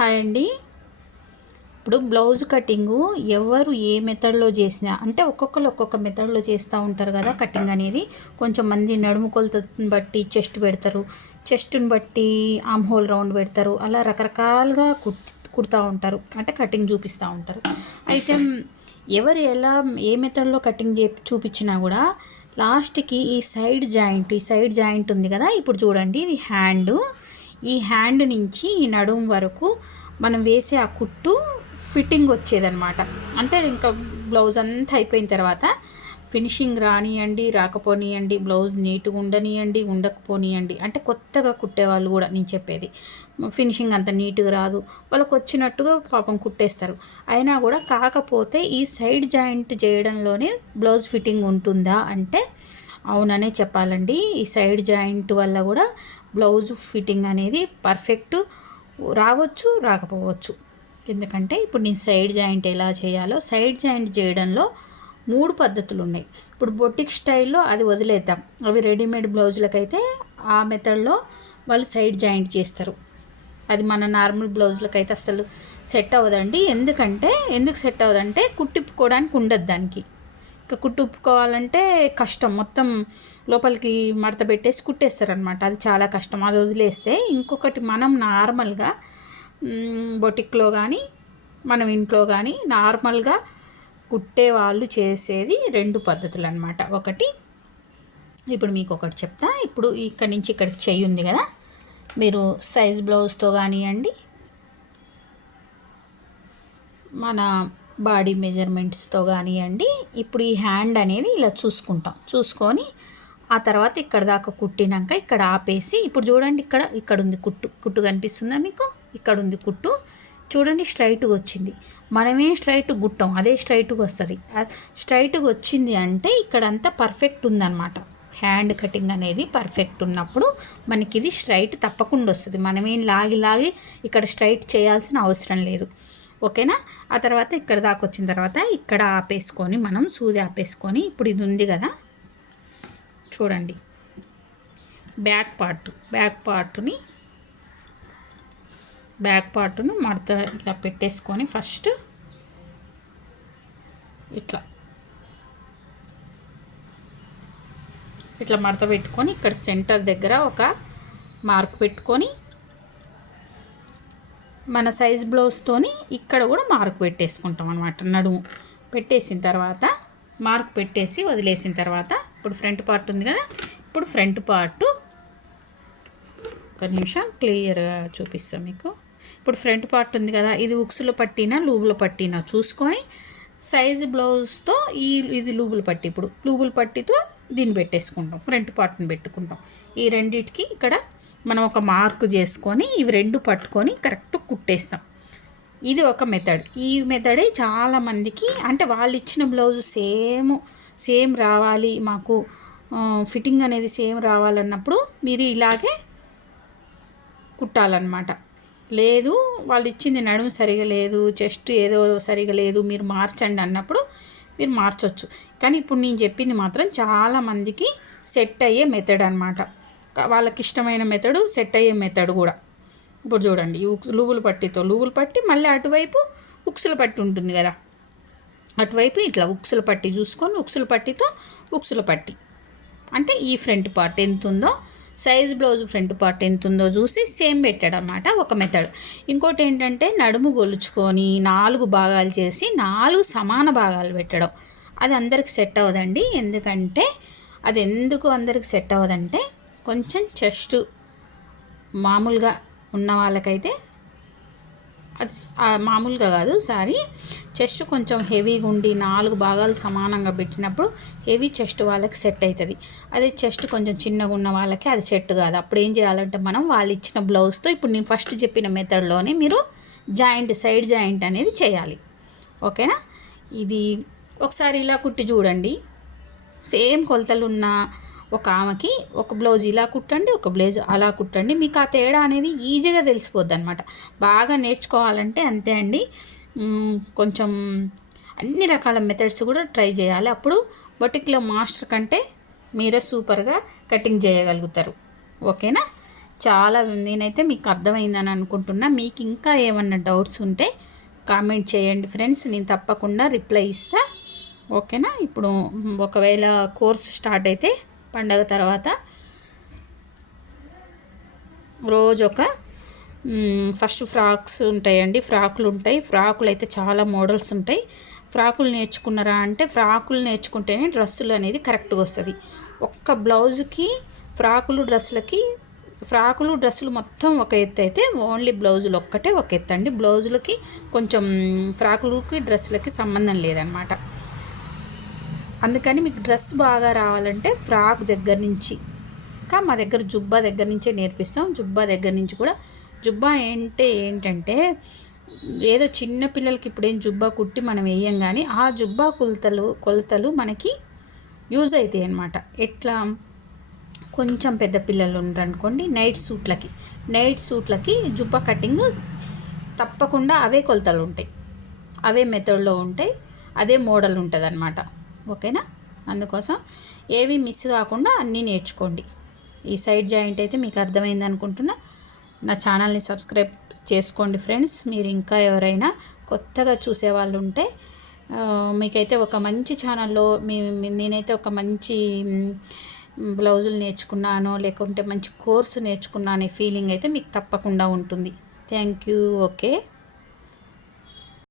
Hi అండి. ఇప్పుడు blouse cutting ఎవరు ఏ మెథడ్లో చేసినా అంటే ఒక్కొక్కరు ఒక్కొక్క మెథడ్లో చేస్తూ ఉంటారు కదా. కటింగ్ అనేది కొంచెం మంది నడుము కొలతను బట్టి చెస్ట్ పెడతారు, చెస్ట్ని బట్టి ఆమ్ హోల్ రౌండ్ పెడతారు, అలా రకరకాలుగా కుడుతూ ఉంటారు, అంటే కటింగ్ చూపిస్తూ ఉంటారు. అయితే ఎవరు ఎలా ఏ మెథడ్లో కటింగ్ చూపించినా కూడా లాస్ట్కి ఈ సైడ్ జాయింట్ ఉంది కదా. ఇప్పుడు చూడండి, ఇది హ్యాండ్. ఈ హ్యాండ్ నుంచి ఈ నడుము వరకు మనం వేసే ఆ కుట్టు ఫిట్టింగ్ వచ్చేదన్నమాట. అంటే ఇంకా బ్లౌజ్ అంతా అయిపోయిన తర్వాత ఫినిషింగ్ రానియండి రాకపోనియండి, బ్లౌజ్ నీట్గా ఉండనియండి ఉండకపోనియండి, అంటే కొత్తగా కుట్టేవాళ్ళు కూడా నేను చెప్పేది, ఫినిషింగ్ అంత నీట్గా రాదు, వాళ్ళకి వచ్చినట్టుగా పాపం కుట్టేస్తారు. అయినా కూడా కాకపోతే ఈ సైడ్ జాయింట్ చేయడంలోనే బ్లౌజ్ ఫిట్టింగ్ ఉంటుందా అంటే అవుననే చెప్పాలండి. ఈ సైడ్ జాయింట్ వల్ల కూడా బ్లౌజ్ ఫిట్టింగ్ అనేది పర్ఫెక్ట్ రావచ్చు రాకపోవచ్చు. ఎందుకంటే ఇప్పుడు నేను సైడ్ జాయింట్ ఎలా చేయాలో, సైడ్ జాయింట్ చేయడంలో 3 పద్ధతులు ఉన్నాయి. ఇప్పుడు బొటిక్ స్టైల్లో అది వదిలేద్దాం, అవి రెడీమేడ్ బ్లౌజులకైతే ఆ మెథడ్లో వాళ్ళు సైడ్ జాయింట్ చేస్తారు. అది మన నార్మల్ బ్లౌజులకైతే అస్సలు సెట్ అవ్వదండి. ఎందుకు సెట్ అవ్వదంటే కుట్టిప్పుకోవడానికి ఉండదు దానికి. ఇక కుట్టు ఉప్పుకోవాలంటే కష్టం, మొత్తం లోపలికి మడత పెట్టేసి కుట్టేస్తారనమాట. అది చాలా కష్టం. అది వదిలేస్తే ఇంకొకటి మనం నార్మల్గా బొటిక్లో కానీ మనం ఇంట్లో కానీ నార్మల్గా కుట్టే వాళ్ళు చేసేది 2 పద్ధతులు అనమాట. ఒకటి ఇప్పుడు మీకు ఒకటి చెప్తా. ఇప్పుడు ఇక్కడి నుంచి ఇక్కడికి చెయ్యి ఉంది కదా, మీరు సైజ్ బ్లౌజ్తో కానివ్వండి, మన బాడీ మెజర్మెంట్స్తో కానివ్వండి, ఇప్పుడు ఈ హ్యాండ్ అనేది ఇలా చూసుకొని ఆ తర్వాత ఇక్కడ దాకా కుట్టినాక ఇక్కడ ఆపేసి, ఇప్పుడు చూడండి ఇక్కడ ఉంది కుట్టు కనిపిస్తుందా మీకు? ఇక్కడ ఉంది కుట్టు చూడండి, స్ట్రైట్గా వచ్చింది. మనమేం స్ట్రైట్ గుట్టాం, అదే స్ట్రైట్గా వస్తుంది. స్ట్రైట్గా వచ్చింది అంటే ఇక్కడంతా పర్ఫెక్ట్ ఉందన్నమాట. హ్యాండ్ కటింగ్ అనేది పర్ఫెక్ట్ ఉన్నప్పుడు మనకి ఇది స్ట్రైట్ తప్పకుండా వస్తుంది. మనమేం లాగి ఇక్కడ స్ట్రైట్ చేయాల్సిన అవసరం లేదు. ఓకేనా? ఆ తర్వాత ఇక్కడ దాకా వచ్చిన తర్వాత ఇక్కడ ఆపేసుకొని, మనం సూది ఆపేసుకొని, ఇప్పుడు ఇది ఉంది కదా చూడండి, బ్యాక్ పార్ట్ని మడత ఇట్లా పెట్టేసుకొని ఫస్ట్ ఇట్లా మడత పెట్టుకొని ఇక్కడ సెంటర్ దగ్గర ఒక మార్క్ పెట్టుకొని, మన సైజ్ బ్లౌజ్తోని ఇక్కడ కూడా మార్క్ పెట్టేసుకుంటాం అనమాట. నడుము పెట్టేసిన తర్వాత మార్క్ పెట్టేసి వదిలేసిన తర్వాత ఇప్పుడు ఫ్రంట్ పార్ట్ ఉంది కదా, ఇప్పుడు ఫ్రంట్ పార్ట్ ఒక నిమిషం క్లియర్గా చూపిస్తాం మీకు. ఇప్పుడు ఫ్రంట్ పార్ట్ ఉంది కదా, ఇది ఉక్సులు పట్టినా లూబులు పట్టినా చూసుకొని సైజ్ బ్లౌజ్తో ఇది లూబులు పట్టి, ఇప్పుడు లూబులు పట్టితో దీన్ని పెట్టేసుకుంటాం, ఫ్రంట్ పార్ట్ని పెట్టుకుంటాం. ఈ రెండిటికి ఇక్కడ మనం ఒక మార్క్ చేసుకొని ఇవి 2 పట్టుకొని కరెక్ట్ కుట్టేస్తాం. ఇది ఒక మెథడ్. ఈ మెథడే చాలామందికి, అంటే వాళ్ళు ఇచ్చిన బ్లౌజ్ సేమ్ రావాలి, మాకు ఫిట్టింగ్ అనేది సేమ్ రావాలన్నప్పుడు మీరు ఇలాగే కుట్టాలన్నమాట. లేదు వాళ్ళు ఇచ్చింది నడుము సరిగా లేదు, చెస్ట్ ఏదో సరిగా లేదు, మీరు మార్చండి అన్నప్పుడు మీరు మార్చవచ్చు. కానీ ఇప్పుడు నేను చెప్పింది మాత్రం చాలామందికి సెట్ అయ్యే మెథడ్ అనమాట. వాళ్ళకి ఇష్టమైన మెథడు, సెట్ అయ్యే మెథడ్ కూడా. ఇప్పుడు చూడండి, లూబులు పట్టి మళ్ళీ అటువైపు ఉక్సుల పట్టి ఉంటుంది కదా, అటువైపు ఇట్లా ఉక్సుల పట్టి చూసుకొని ఉక్సుల పట్టి అంటే ఈ ఫ్రంట్ పార్ట్ ఎంత ఉందో, సైజ్ బ్లౌజ్ ఫ్రంట్ పార్ట్ ఎంత ఉందో చూసి సేమ్ పెట్టాడు అన్నమాట, ఒక మెథడ్. ఇంకోటి ఏంటంటే నడుము గొలుచుకొని 4 భాగాలు చేసి 4 సమాన భాగాలు పెట్టడం. అది అందరికి సెట్ అవ్వదండి. ఎందుకంటే అది ఎందుకు అందరికి సెట్ అవ్వదంటే, కొంచెం చెస్ట్ మామూలుగా ఉన్న వాళ్ళకైతే అది మామూలుగా కాదు, చెస్ట్ కొంచెం హెవీగా ఉండి 4 భాగాలు సమానంగా పెట్టినప్పుడు హెవీ చెస్ట్ వాళ్ళకి సెట్ అవుతుంది. అదే చెస్ట్ కొంచెం చిన్నగా ఉన్న వాళ్ళకి అది సెట్ కాదు. అప్పుడు ఏం చేయాలంటే మనం వాళ్ళు ఇచ్చిన బ్లౌజ్తో ఇప్పుడు నేను ఫస్ట్ చెప్పిన మెథడ్లోనే మీరు సైడ్ జాయింట్ అనేది చేయాలి. ఓకేనా? ఇది ఒకసారి ఇలా కుట్టి చూడండి. సేమ్ కొలతలు ఉన్న ఒక ఆమెకి ఒక బ్లౌజ్ ఇలా కుట్టండి, ఒక బ్లౌజ్ అలా కుట్టండి, మీకు ఆ తేడా అనేది ఈజీగా తెలిసిపోద్ది అనమాట. బాగా నేర్చుకోవాలంటే అంతే అండి. కొంచెం అన్ని రకాల మెథడ్స్ కూడా ట్రై చేయాలి. అప్పుడు బొటిక్లో మాస్టర్ కంటే మీరే సూపర్గా కటింగ్ చేయగలుగుతారు. ఓకేనా? చాలా నేనైతే మీకు అర్థమైందని అనుకుంటున్నా. మీకు ఇంకా ఏమన్నా డౌట్స్ ఉంటే కామెంట్ చేయండి ఫ్రెండ్స్, నేను తప్పకుండా రిప్లై ఇస్తా. ఓకేనా. ఇప్పుడు ఒకవేళ కోర్స్ స్టార్ట్ అయితే పండగ తర్వాత రోజు ఒక ఫస్ట్ ఫ్రాక్స్ ఉంటాయండి, ఫ్రాకులు ఉంటాయి. ఫ్రాకులు అయితే చాలా మోడల్స్ ఉంటాయి. ఫ్రాకులు నేర్చుకున్నారా అంటే ఫ్రాకులు నేర్చుకుంటేనే డ్రెస్సులు అనేది కరెక్ట్గా వస్తుంది. ఒక్క బ్లౌజ్కి ఫ్రాకులు డ్రెస్సులు మొత్తం ఒక ఎత్తు అయితే ఓన్లీ బ్లౌజులు ఒక్కటే ఒక ఎత్తు అండి. బ్లౌజులకి కొంచెం ఫ్రాకులకి డ్రెస్సులకి సంబంధం లేదనమాట. అందుకని మీకు డ్రెస్ బాగా రావాలంటే ఫ్రాక్ దగ్గర నుంచి, ఇంకా మా దగ్గర జుబ్బా దగ్గర నుంచే నేర్పిస్తాం. జుబ్బా దగ్గర నుంచి కూడా, జుబ్బా ఏంటంటే ఏదో చిన్న పిల్లలకి ఇప్పుడేం జుబ్బా కుట్టి మనం వేయం, కానీ ఆ జుబ్బా కొలతలు మనకి యూజ్ అవుతాయి అన్నమాట. ఎట్లా, కొంచెం పెద్ద పిల్లలు ఉన్నారనుకోండి, నైట్ సూట్లకి జుబ్బా కటింగ్ తప్పకుండా అవే కొలతలు ఉంటాయి, అవే మెథడ్లో ఉంటాయి, అదే మోడల్ ఉంటుంది అన్నమాట. ఓకేనా. అందుకోసం ఏవి మిస్ కాకుండా అన్నీ నేర్చుకోండి. ఈ సైడ్ జాయింట్ అయితే మీకు అర్థమైంది అనుకుంటున్నా. నా ఛానల్ని సబ్స్క్రైబ్ చేసుకోండి ఫ్రెండ్స్. మీరు ఇంకా ఎవరైనా కొత్తగా చూసేవాళ్ళు ఉంటే మీకైతే ఒక మంచి ఛానల్లో నేనైతే ఒక మంచి బ్లౌజులు నేర్చుకున్నాను, లేకుంటే మంచి కోర్సు నేర్చుకున్నాను అనే ఫీలింగ్ అయితే మీకు తప్పకుండా ఉంటుంది. Thank you. ఓకే.